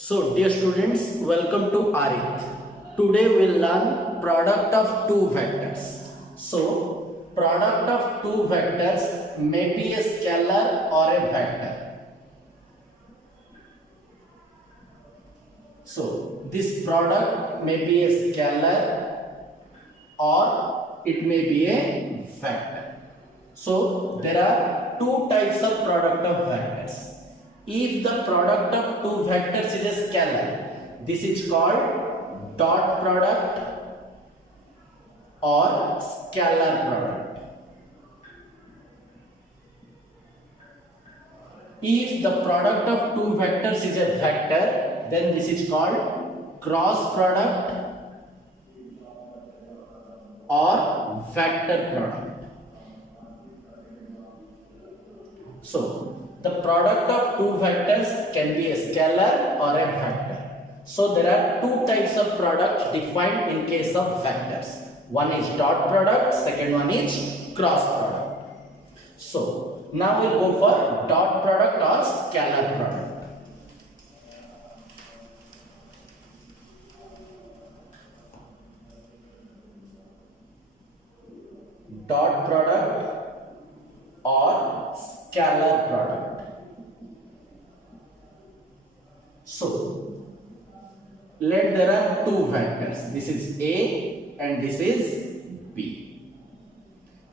So dear students, welcome to Arith. Today we'll learn product of two vectors. So product of two vectors may be a scalar or a vector. So this product may be a scalar or it may be a vector. So there are two types of product of vectors. If the product of two vectors is a scalar, this is called dot product or scalar product. If the product of two vectors is a vector, then this is called cross product or vector product. So the product of two vectors can be a scalar or a vector. So there are two types of product defined in case of vectors. One is dot product, second one is cross product. So now we'll go for dot product or scalar product. Dot product or scalar product. So let there are two vectors. This is A and this is B.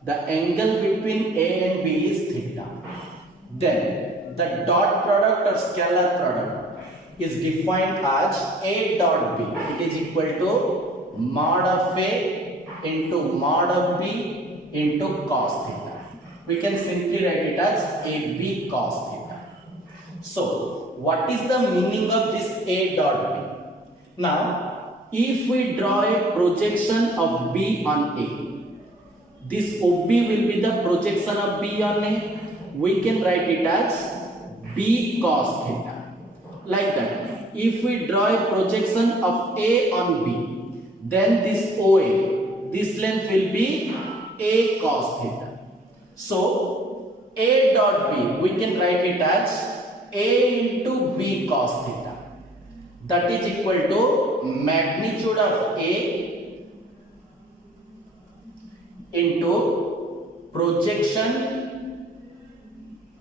The angle between A and B is theta. Then the dot product or scalar product is defined as A dot B. It is equal to mod of A into mod of B into cos theta. We can simply write it as AB cos theta. So what is the meaning of this A dot B? Now, if we draw a projection of B on A, this OB will be the projection of B on A. We can write it as B cos theta. Like that. If we draw a projection of A on B, then this OA, this length will be A cos theta. So, A dot B, we can write it as A into B cos theta. That is equal to magnitude of A into projection,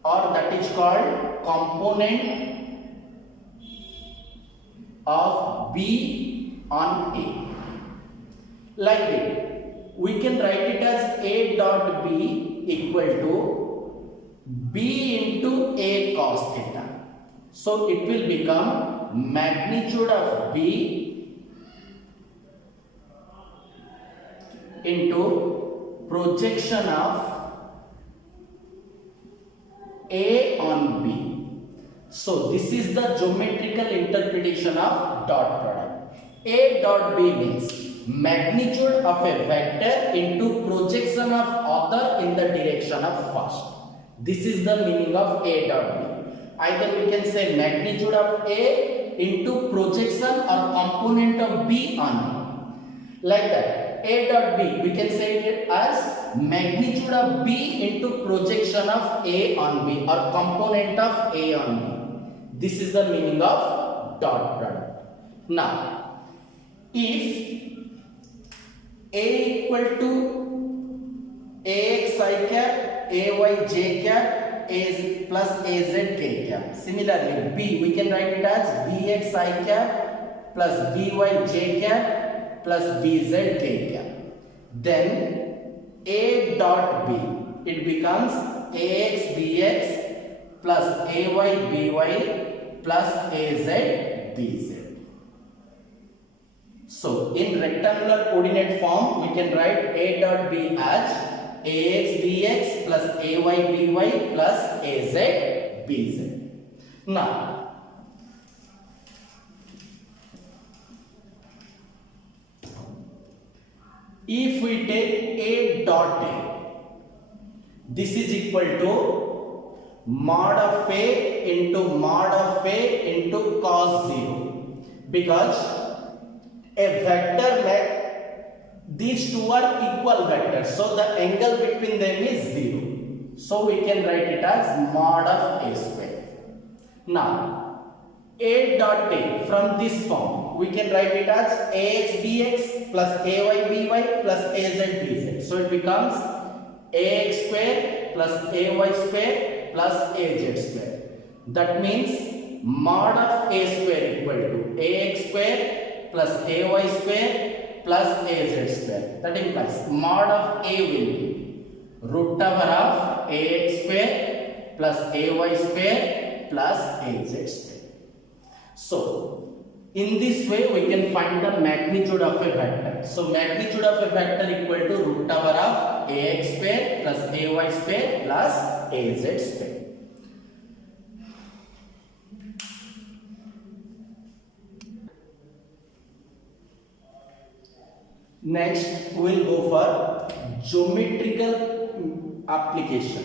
or that is called component of B on A. Like it, we can write it as A dot B equal to B into A cos theta. So it will become magnitude of B into projection of A on B. So this is the geometrical interpretation of dot product. A dot B means magnitude of a vector into projection of other in the direction of first. This is the meaning of A dot B. Either we can say magnitude of A into projection or component of B on A. Like that. A dot B, we can say it as magnitude of B into projection of A on B or component of A on B. This is the meaning of dot product. Now, if A equal to AX I cap, AY J cap, A plus AZ K cap. Similarly, B, we can write it as BX I cap plus BY J cap plus BZ K cap. Then A dot B, it becomes AX BX plus AY BY plus AZ BZ. So in rectangular coordinate form, we can write A dot B as AX BX plus AY BY plus AZ BZ. Now, if we take A dot A, this is equal to mod of A into mod of A into cos 0, because a vector these two are equal vectors, so the angle between them is 0. So we can write it as mod of A square. Now A dot A from this form, we can write it as ax bx plus ay by plus az bz. So it becomes ax square plus ay square plus az square. That means mod of a square equal to ax square plus ay square plus az square. That implies mod of a will be root over of ax square plus ay square plus az square. So, in this way we can find the magnitude of a vector. So, magnitude of a vector equal to root over of ax square plus ay square plus az square. Next, we will go for geometrical application.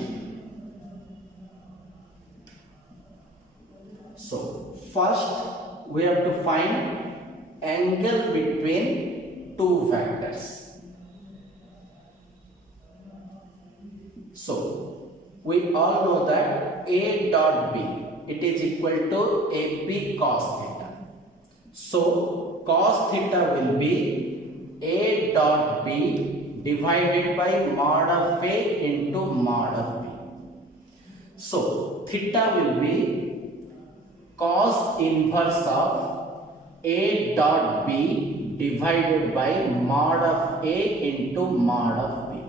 So, first we have to find angle between two vectors. So, we all know that A dot B, it is equal to AP cos theta. So, cos theta will be A dot B divided by mod of A into mod of B. So, theta will be cos inverse of A dot B divided by mod of A into mod of B.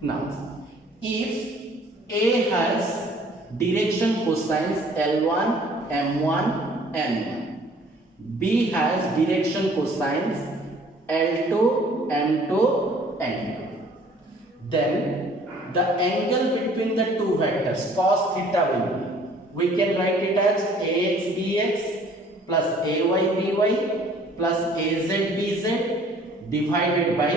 Now, if A has direction cosines L1, M1, N1, B has direction cosines L2, M2, N2, then the angle between the two vectors cos theta will be, we can write it as ax bx plus ay by plus az bz divided by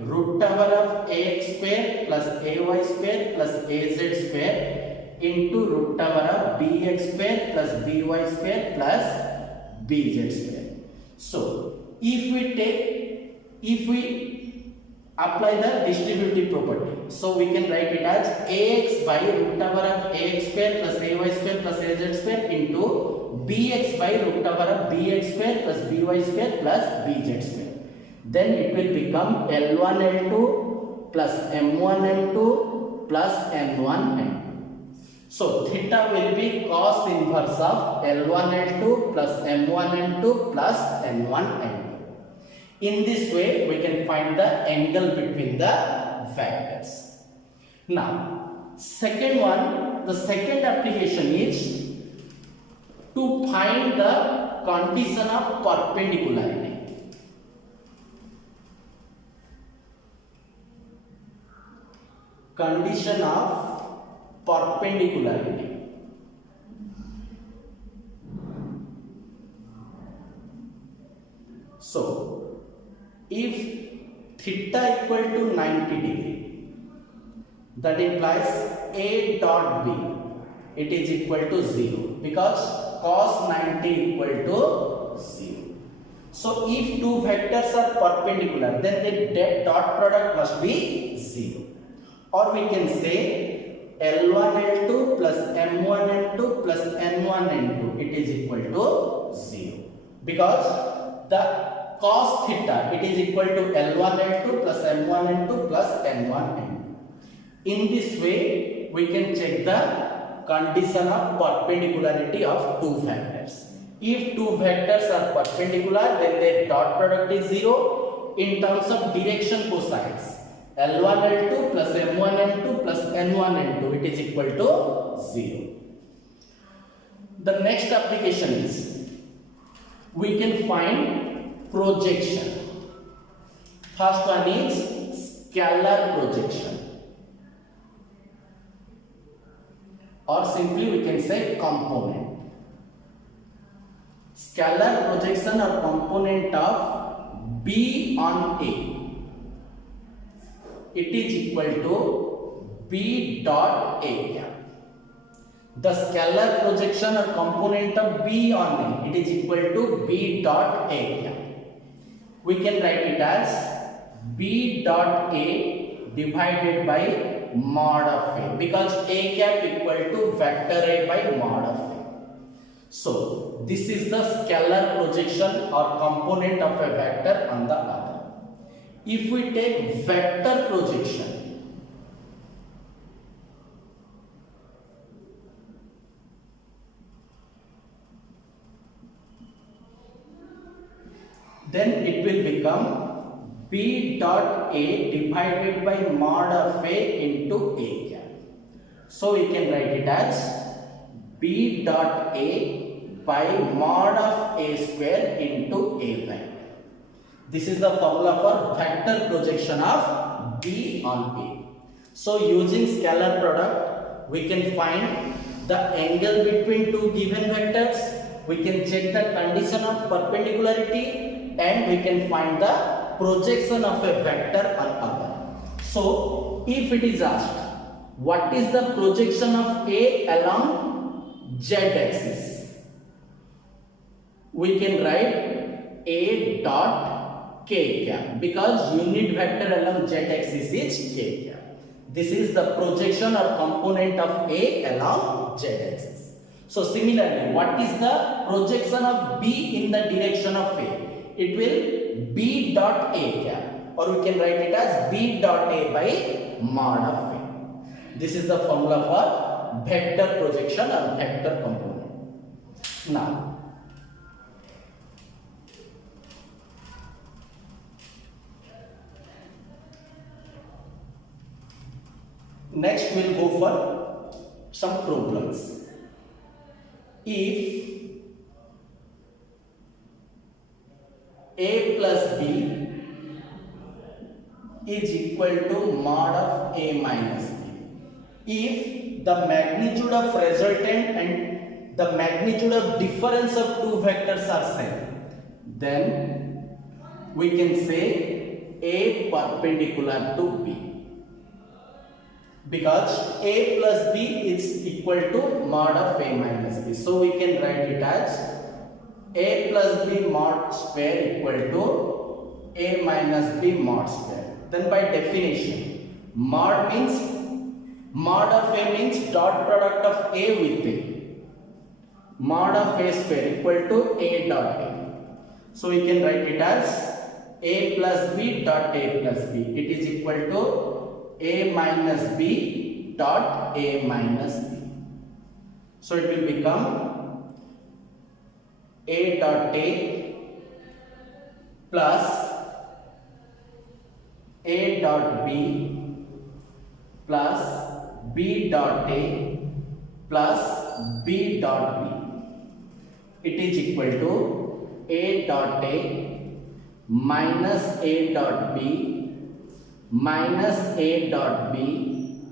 root over of ax square plus ay square plus az square into root over of bx square plus by square plus bz square. So, if we apply the distributive property, so we can write it as ax by root over of ax square plus ay square plus az square into bx by root over of bx square plus by square plus bz square. Then it will become L1 L2 plus M1 M2 plus N1 N2. So theta will be cos inverse of L1 L2 plus M1 M2 plus N1 N2. In this way, we can find the angle between the vectors. Now, the second application is to find the condition of perpendicularity. Condition of perpendicularity. So, if theta equal to 90 degree, that implies A dot B, it is equal to 0 because cos 90 equal to 0. So, if two vectors are perpendicular, then the dot product must be 0. Or we can say L1 L2 plus M1 N2 plus N1 N2, it is equal to 0 because the cos theta, it is equal to L1 L2 plus M1 N2 plus N1 N2. In this way, we can check the condition of perpendicularity of two vectors. If two vectors are perpendicular, then their dot product is 0. In terms of direction cosines, L1 L2 plus M1 N2 plus N1 N2, it is equal to 0. The next application is, we can find projection. First one is scalar projection, or simply we can say component. Scalar projection or component of B on A, it is equal to B dot A cap. The scalar projection or component of B on A, it is equal to B dot A cap. We can write it as B dot A divided by mod of A, because A cap equal to vector A by mod of A. So this is the scalar projection or component of a vector on the other. If we take vector projection, then it will become B dot A divided by mod of A into A cap. So we can write it as B dot A by mod of A square into A vector. This is the formula for vector projection of B on A. So using scalar product, we can find the angle between two given vectors. We can check the condition of perpendicularity and we can find the projection of a vector on other. So if it is asked, what is the projection of A along Z axis? We can write A dot K cap because unit vector along Z axis is K cap. This is the projection or component of A along Z axis. So similarly, what is the projection of B in the direction of A? It will B dot A cap, or we can write it as B dot A by mod of A. This is the formula for vector projection or vector component. Now, next we will go for some problems. If A plus B is equal to mod of A minus B. If the magnitude of resultant and the magnitude of difference of two vectors are same, then we can say A perpendicular to B. Because A plus B is equal to mod of A minus B. So we can write it as A plus B mod square equal to A minus B mod square. Then by definition, mod of A means dot product of A with A. Mod of A square equal to A dot A. So we can write it as A plus B dot A plus B. It is equal to A minus B dot A minus B. So it will become A dot A plus A dot B plus B dot A plus B dot B. It is equal to A dot A minus A dot B minus A dot B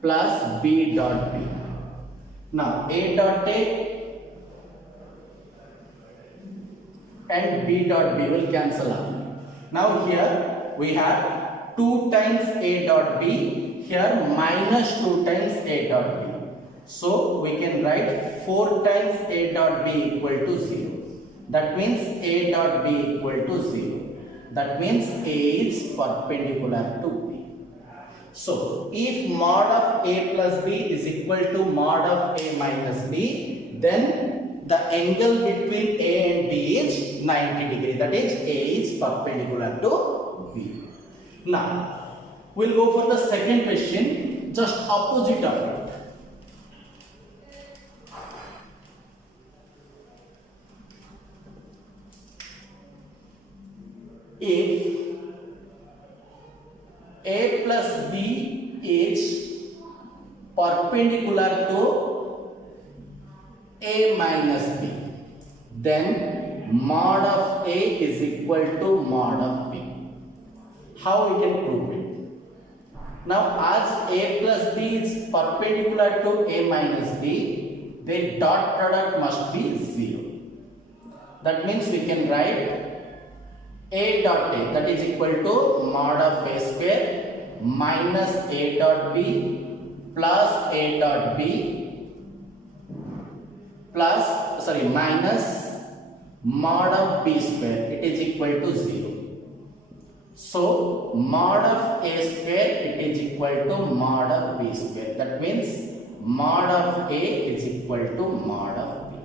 plus B dot B. Now A dot A and B dot B will cancel out. Now here we have 2 times A dot B, here minus 2 times A dot B. So we can write 4 times A dot B equal to 0. That means A dot B equal to 0. That means A is perpendicular to B. So if mod of A plus B is equal to mod of A minus B, then the angle between A and B is 90 degree. That is A is perpendicular to B. Now we'll go for the second question, just opposite of it. If A plus B is perpendicular to A minus B, then mod of A is equal to mod of B. How we can prove it? Now as A plus B is perpendicular to A minus B, then dot product must be 0. That means we can write A dot A, that is equal to mod of A square minus A dot B plus A dot B plus minus mod of B square, it is equal to 0. So mod of A square, it is equal to mod of B square. That means mod of A is equal to mod of B.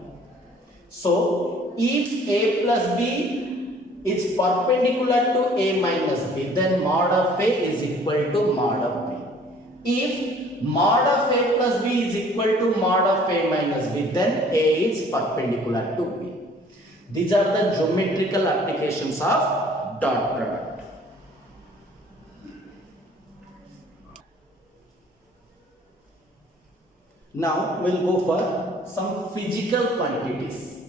So if A plus B is perpendicular to A minus B, then mod of A is equal to mod of B. If mod of A plus B is equal to mod of A minus B, then A is perpendicular to B. These are the geometrical applications of dot product. Now we'll go for some physical quantities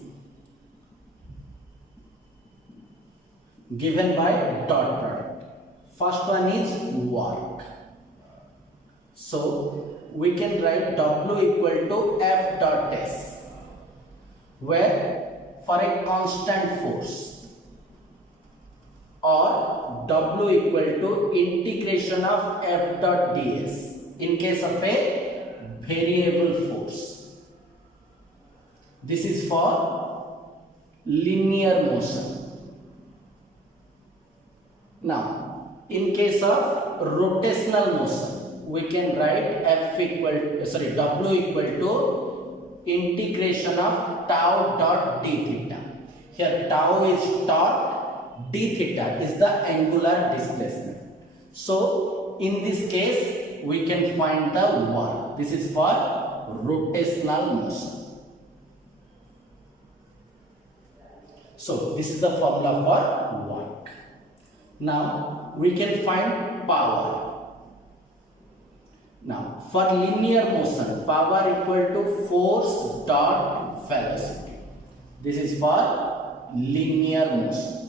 given by dot product. First one is work. So we can write W equal to F dot S, where for a constant force, or W equal to integration of F dot ds in case of a variable force. This is for linear motion. Now, in case of rotational motion, we can write W equal to integration of tau dot d theta. Here tau is torque, d theta is the angular displacement. So in this case we can find the work. This is for rotational motion. So this is the formula for work. Now we can find power. Now for linear motion, power equal to force dot velocity. This is for linear motion.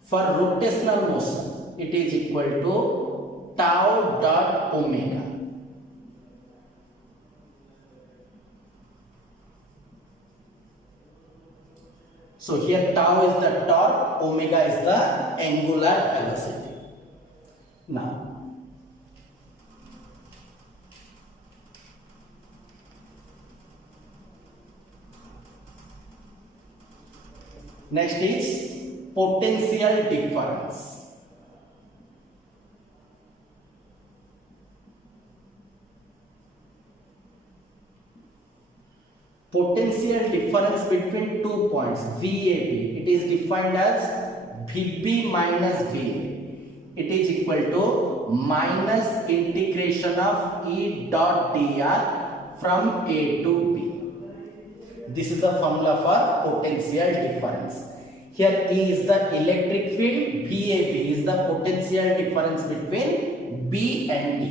For rotational motion, it is equal to tau dot omega. So here tau is the torque, omega is the angular velocity. Now next is potential difference. Potential difference between two points VAB, it is defined as VB minus VA. It is equal to minus integration of E dot dr from A to B. This is the formula for potential difference. Here E is the electric field, VAB is the potential difference between B and D.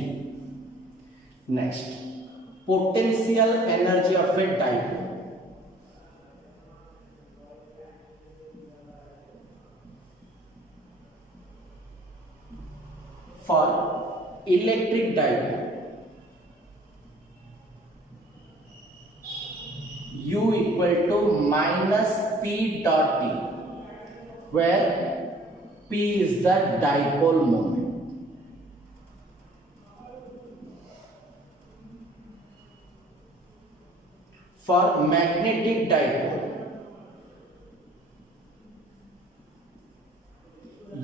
Next, potential energy of a dipole. For electric dipole, U equal to minus P dot T, where P is the dipole moment. For magnetic dipole,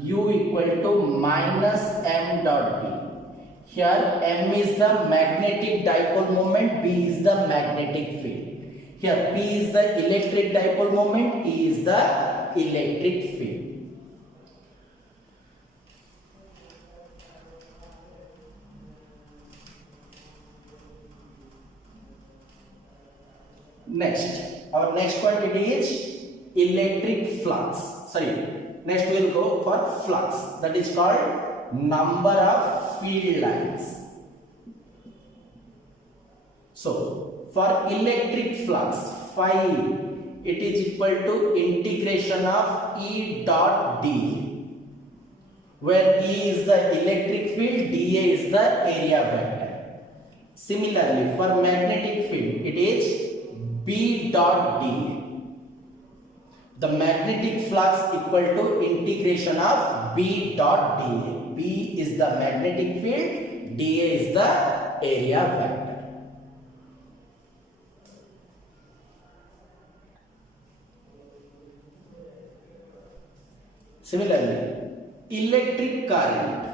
U equal to minus M dot B. Here M is the magnetic dipole moment, B is the magnetic field. Here P is the electric dipole moment, E is the electric field. Next, our next quantity is electric flux. Next we will go for flux, that is called number of field lines. So for electric flux phi, it is equal to integration of E dot dA, where E is the electric field, dA is the area vector. Similarly for magnetic field, it is B dot dA. The magnetic flux equal to integration of B dot dA. B is the magnetic field, dA is the area vector. Similarly, electric current.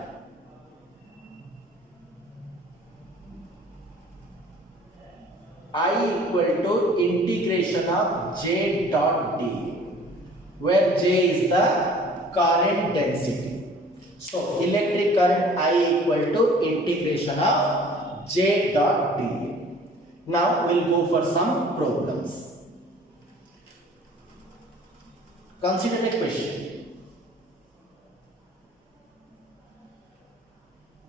I equal to integration of J dot d, where J is the current density. So electric current I equal to integration of J dot d. Now we'll go for some problems. Consider a question.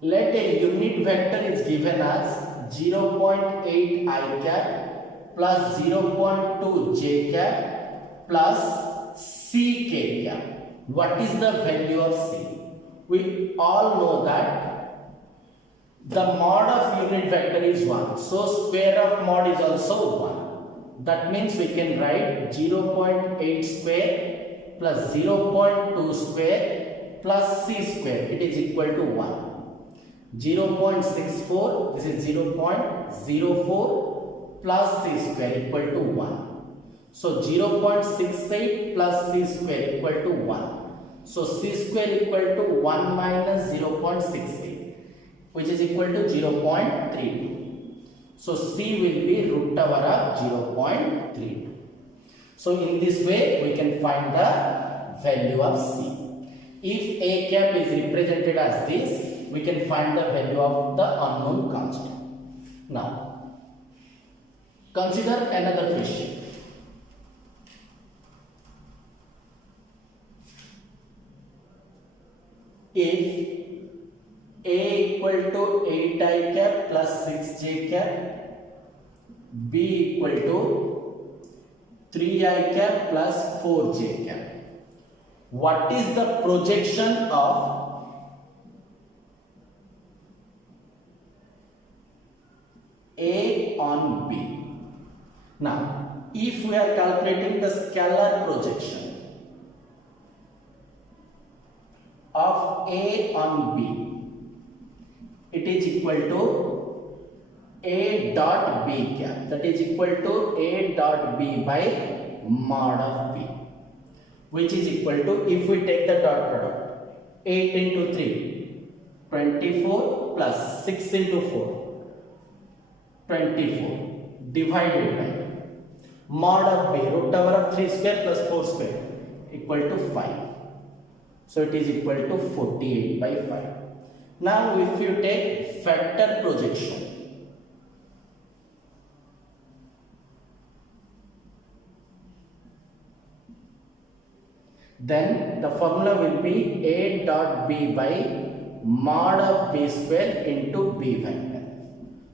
Let a unit vector is given as 0.8 I cap plus 0.2 j cap plus c k cap. What is the value of c? We all know that the mod of unit vector is 1. So square of mod is also 1. That means we can write 0.8 square plus 0.2 square plus c square. It is equal to 1. 0.64, this is 0.04 plus c square equal to 1. So 0.68 plus c square equal to 1. So c square equal to 1 minus 0.68, which is equal to 0.32. So c will be root over of 0.32. So in this way we can find the value of c. If a cap is represented as this, we can find the value of the unknown constant. Now, consider another question. If A equal to 8 I cap plus 6 j cap, B equal to 3 I cap plus 4 j cap, what is the projection of A on B? Now, if we are calculating the scalar projection of A on B, it is equal to A dot B cap, that is equal to A dot B by mod of B, which is equal to, if we take the dot product, 8 into 3, 24 plus 6 into 4, 24 divided by mod of B, root over of 3 square plus 4 square equal to 5. So it is equal to 48 by 5. Now if you take vector projection, then the formula will be A dot B by mod of B square into B vector.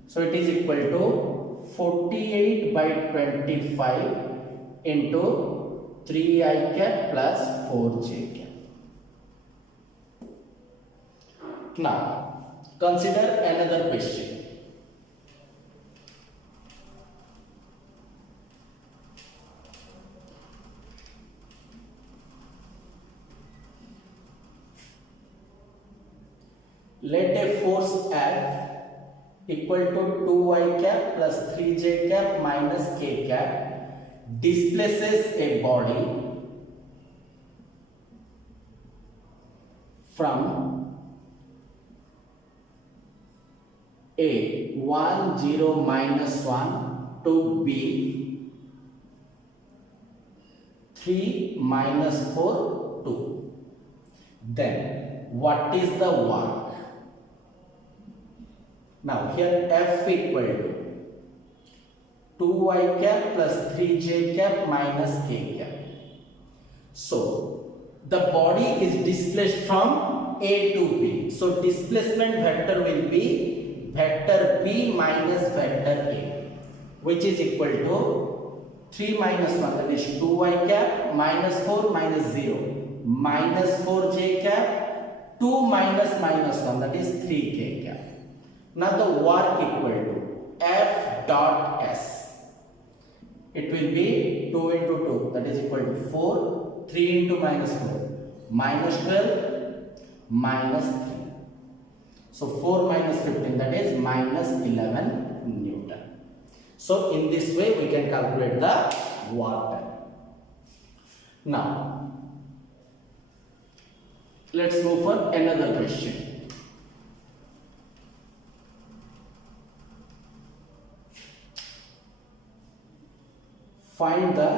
So it is equal to 48 by 25 into 3 I cap plus 4 j cap. Now, consider another question. Let a force F equal to 2 I cap plus 3 j cap minus k cap displaces a body from A 1 0 minus 1 to B 3 minus 4 2. Then what is the work? Now here F equal to 2 I cap plus 3 j cap minus k cap. So the body is displaced from A to B. So displacement vector will be vector B minus vector A, which is equal to 3 minus 1, that is 2 I cap minus 4 minus 0 minus 4 j cap 2 minus minus 1, that is 3 k cap. Now the work equal to F dot S. It will be 2 into 2, that is equal to 4, 3 into minus 4, minus 12, minus 3. So 4 minus 15, that is minus 11 Newton. So in this way we can calculate the work done. Now let's go for another question. find the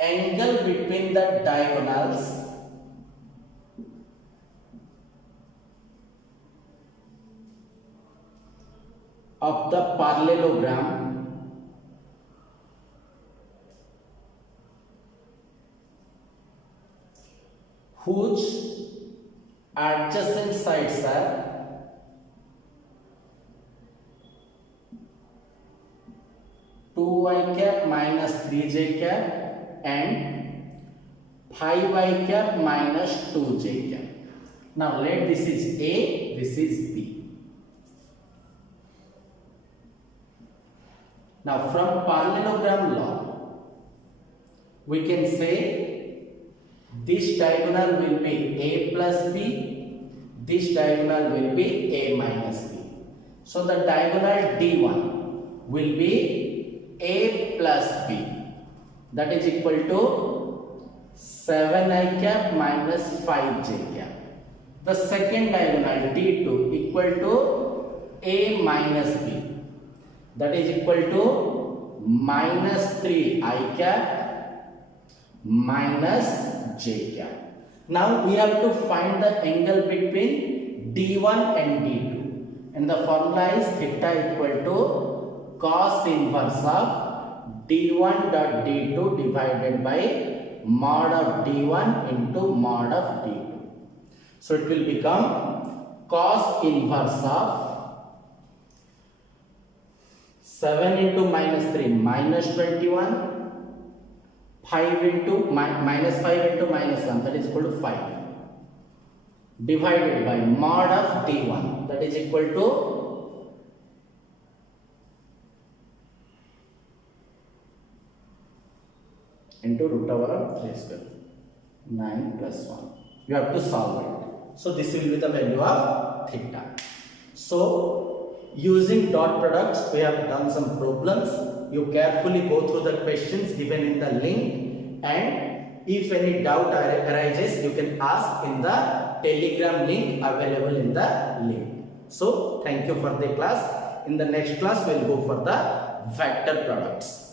angle between the diagonals of the parallelogram whose adjacent sides are 2y cap minus 3j cap and 5y cap minus 2j cap. Now let this is A, this is B. Now from parallelogram law, we can say this diagonal will be A plus B, this diagonal will be A minus B. So the diagonal D1 will be A plus B, that is equal to 7i cap minus 5j cap. The second diagonal D2 equal to A minus B, that is equal to minus 3i cap minus j cap. Now we have to find the angle between D1 and D2, and the formula is theta equal to cos inverse of D1 dot D2 divided by mod of D1 into mod of D2. So it will become cos inverse of 7 into minus 3 minus 21, 5 into minus 5 into minus 1, that is equal to 5, divided by mod of D1, that is equal to into root over of 3 square, 9 plus 1. You have to solve it. So this will be the value of theta. So using dot products, we have done some problems. You carefully go through the questions given in the link, and if any doubt arises, you can ask in the Telegram link available in the link. So thank you for the class. In the next class, we will go for the vector products.